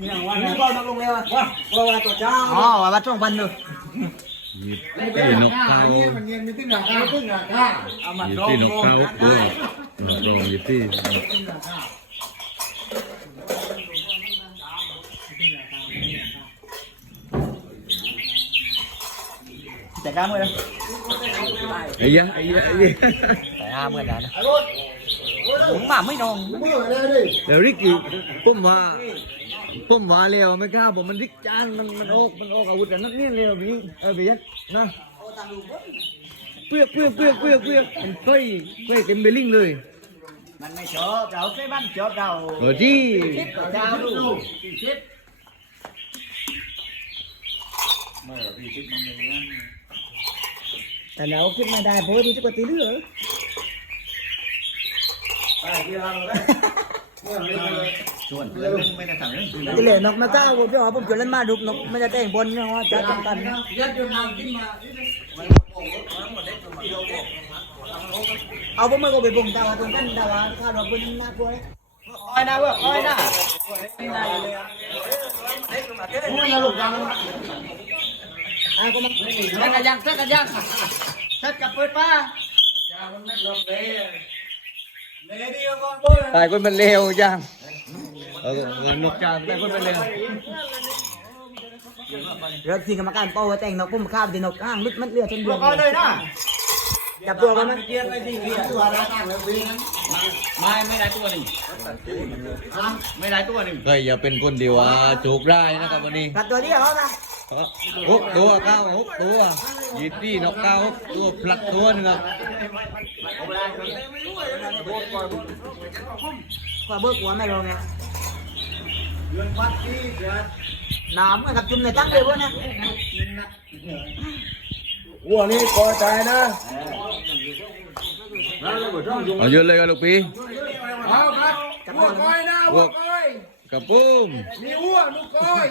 Ồ, à. ờ, bà bắt trong văn rồi. Cái nọc cao. Dịp tí nọc cao ốc rồi. Rồi, dịp tí. Chạy cá mới đâu. Ấy da, ấy da, ấy da. Chạy cá mới đã đâu. Cũng mà mới non. Đều rít gì. Cũng mà. กเขามันเงินมีที่หนักข้าที่หนักข้าเอามาหยิบลองตีนกเขาตัวลองหยิบตีแต่กล้ามือเลยไอ้ยะไอ้ยะไอ้ยะแต่ห้ามือนะผมมาไม่นองเดี๋ยวริกกี้ผมว่าผมว่าเร็วไม่กล้าผมมันริกจานมันมันโอกมันโอกอาวุธแต่นั่นนี่เร็วพี่เออพี่ยัดนะเปรี้ยกเปรี้ยกเปรี้ยกเปรี้ยกเปรี้ยกมันค่อยค่อยเต็มเบลลิงเลย มันไม่ชอบเราใช่บ้านชอบเราเออจี้เจ้าดูแต่เราขึ้นมาได้เพราะที่จะกตีเรือ ชวนเพื่อนไม่ได้สั่งเลยที่เหลือนกมาเจ้าผมจะบอกผมจะเล่นมาดุกนกไม่ได้แต่งบนเนาะจะจำกันเอาผมมาก็ไปบ่งดาวตรงนั้นดาวข้าวดอกบนน่ากลัวเลยอ้อยนะเว้ยอ้อยนะอะก็มันเซ็กกันยังเซ็กกันยังเซ็กกับเปิดป้าตายคนมันเร็วจัง เออนกจางตายคนมันเร็วเรื่องที่กรรมการเป้าแต่งนกพุ่มข้าวที่นกข้างมิดมัดเลือดจนเดือดเลยนะจับตัวกันมันเกียร์ไปที่เกียร์ตัวละข้างเลยวิ่งไม่ไม่ได้ตัวหนึ่งไม่ได้ตัวหนึ่งก็อย่าเป็นคนเดียวอะจูกได้นะครับวันนี้กัดตัวนี้เขานะหกตัวเก้าหกตัวหยิบที่นกเก้าหกตัวผลักตัวหนึงครับกว่าเบิกหัวไม่ลงไง น้ำกับจุ่มในตั้งเลยวะนะ วัวนี่ปล่อยใจนะ เอาเยอะเลยครับลูกปี เอาครับวัวก้อยนะวัวก้อย กระปุ้ม มีวัวลูกก้อย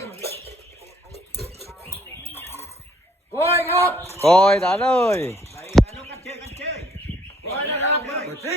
ก้อยครับ คอยตาเลย ก้อยนะครับ สิ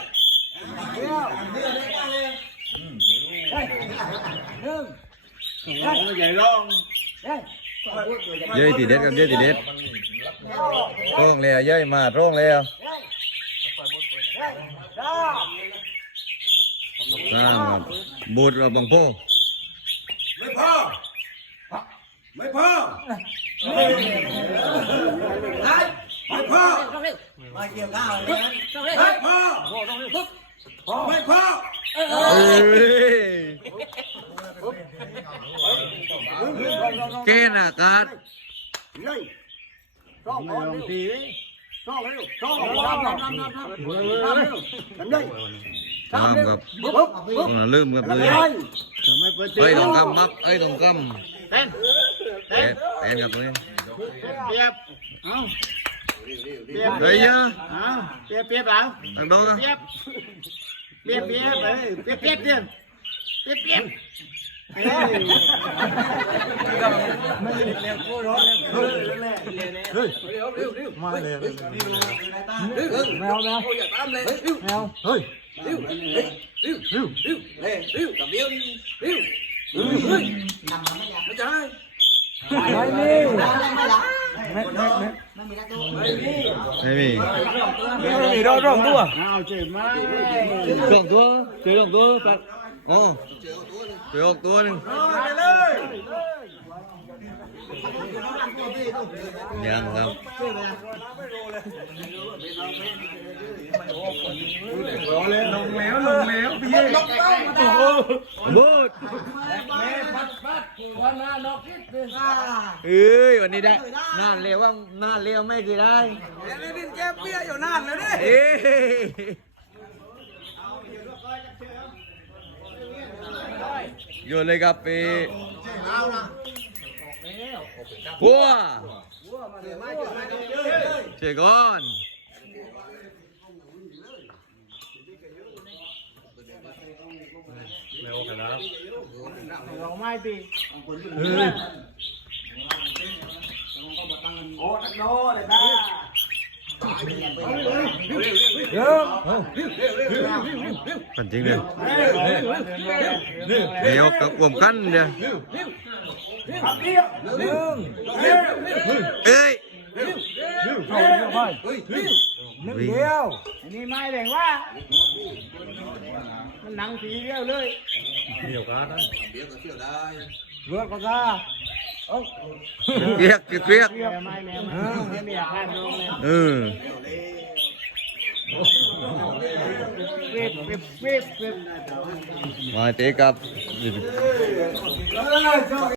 ตีเด็ดครับเย้ยตีเด็ดร่องแล้วเย้ยมาร่องแล้วสร้างครับบูดเราบังโพไม่พอไม่พอไม่พอมาเกี่ยวข้าวเลยไม่พอไม่พอ เอ้ยเกณฑ์อากาศ ช่องลงทีช่องเร็วช่องน้ำน้ำน้ำน้ำน้ำเร็วทำได้ ตามครับต้องลืมครับเลยเอ้ยต้องกำมักเอ้ยต้องกำเต้นเต้นเต้นครับตรงนี้ เปียบ เฮ้ยเยอะ เปียบเปียบเปล่า ตังโดน เปียบเปียบเปียบเอ้ยเปียบเปียบเดือนเปียบ เปียบ แมวแมวแมวเฮ้ยไม่มีไม่ไม่ไม่ ไม่มี ไม่มีเราร้องตัว เอาเจ็บมาก สองตัวเจอสองตัว ปัดอ๋อเจอออกตัวหนึ่งยังครับรอเลยลงแล้วลงแล้วพี่ลงต้องมาได้บูดแม่พัดพัดวันหน้านกคิดเลยเอ้ยวันนี้ได้นานเร็วว่างนานเร็วไม่เคยได้นี่ดินแก้เปี้ยอยู่นานเลยดิ เอ้ย โยนเลยครับไปหัวเจอก่อนเราไม่ตีโอ้ตักโดเลยบ้ามันจริงเลยเดี๋ยวกับผมกันเดี๋ยวเอ้ยหนึ่งเดียวอันนี้ไม่แบ่ง phần chính đi nhiều cả uổng căn nè ê Mình điều Anh đi mai đẹp quá Nó nắng tí điều lưỡi Nhiều cá đó Biết có chuyện đây Vượt có ra เกียกเรียกให้น้องเลยเออเว็บเว็บเว็บเว็บมาเตะกับ